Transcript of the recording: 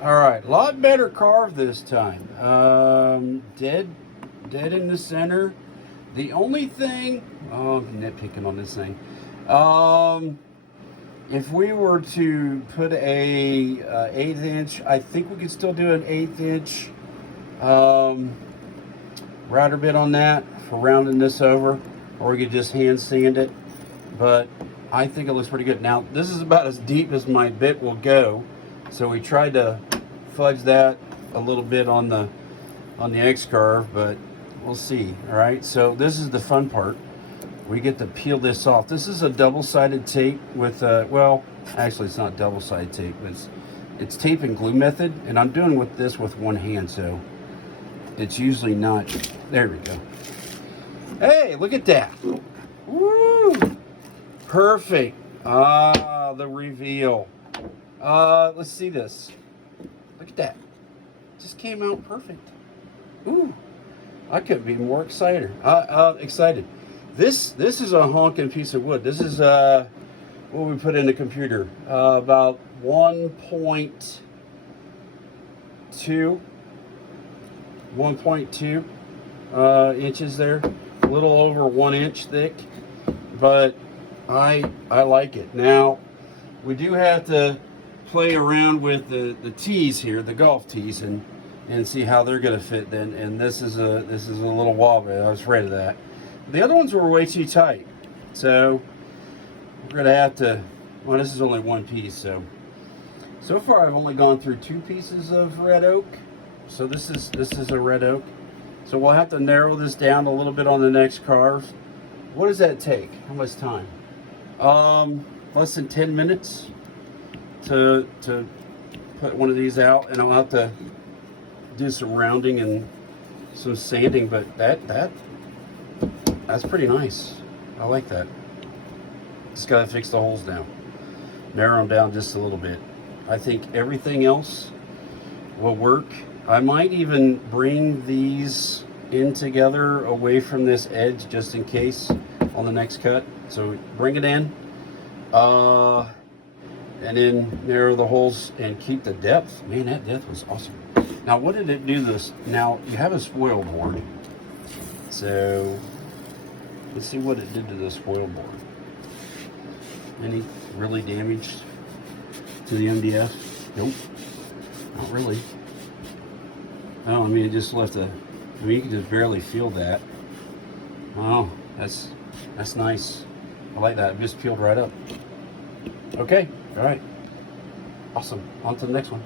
All right, a lot better carved this time. Dead in the center. The only thing, oh, I'm nitpicking on this thing. If we were to put a 1/8 inch, I think we could still do an 1/8 inch router bit on that for rounding this over, or we could just hand sand it. But I think it looks pretty good. Now, this is about as deep as my bit will go, so we tried to fudge that a little bit on the X carve, but we'll see. All right, so this is the fun part. We get to peel this off. This is a double-sided tape with well, actually it's not double-sided tape, but it's tape and glue method, and I'm doing this with one hand, so it's usually not. There we go. Hey, look at that. Woo! Perfect. Ah, the reveal. Let's see this. Look at that. Just came out perfect. Ooh, I couldn't be more excited. Excited. This is a honking piece of wood. This is what we put in the computer. About 1.2 inches there. A little over 1 inch thick, but I like it. Now we do have to play around with the tees here, the golf tees, and see how they're going to fit then. And this is a little wobbly. I was afraid of that. The other ones were way too tight, so we're going to have to. Well, this is only one piece, so far I've only gone through 2 pieces of red oak. So this is a red oak. So we'll have to narrow this down a little bit on the next carve. What does that take? How much time? Less than 10 minutes to put one of these out, and I'll have to do some rounding and some sanding, but that's pretty nice. I like that. Just gotta fix the holes down, narrow them down just a little bit. I think everything else will work. I might even bring these in together away from this edge just in case on the next cut. So bring it in, and then narrow the holes and keep the depth. Man, that depth was awesome. Now, what did it do this? Now, you have a spoil board. So let's see what it did to the spoil board. Any really damage to the MDF? Nope, not really. Oh, I mean, it just left I mean, you can just barely feel that. Oh, that's nice. I like that. It just peeled right up. Okay, all right. Awesome. On to the next one.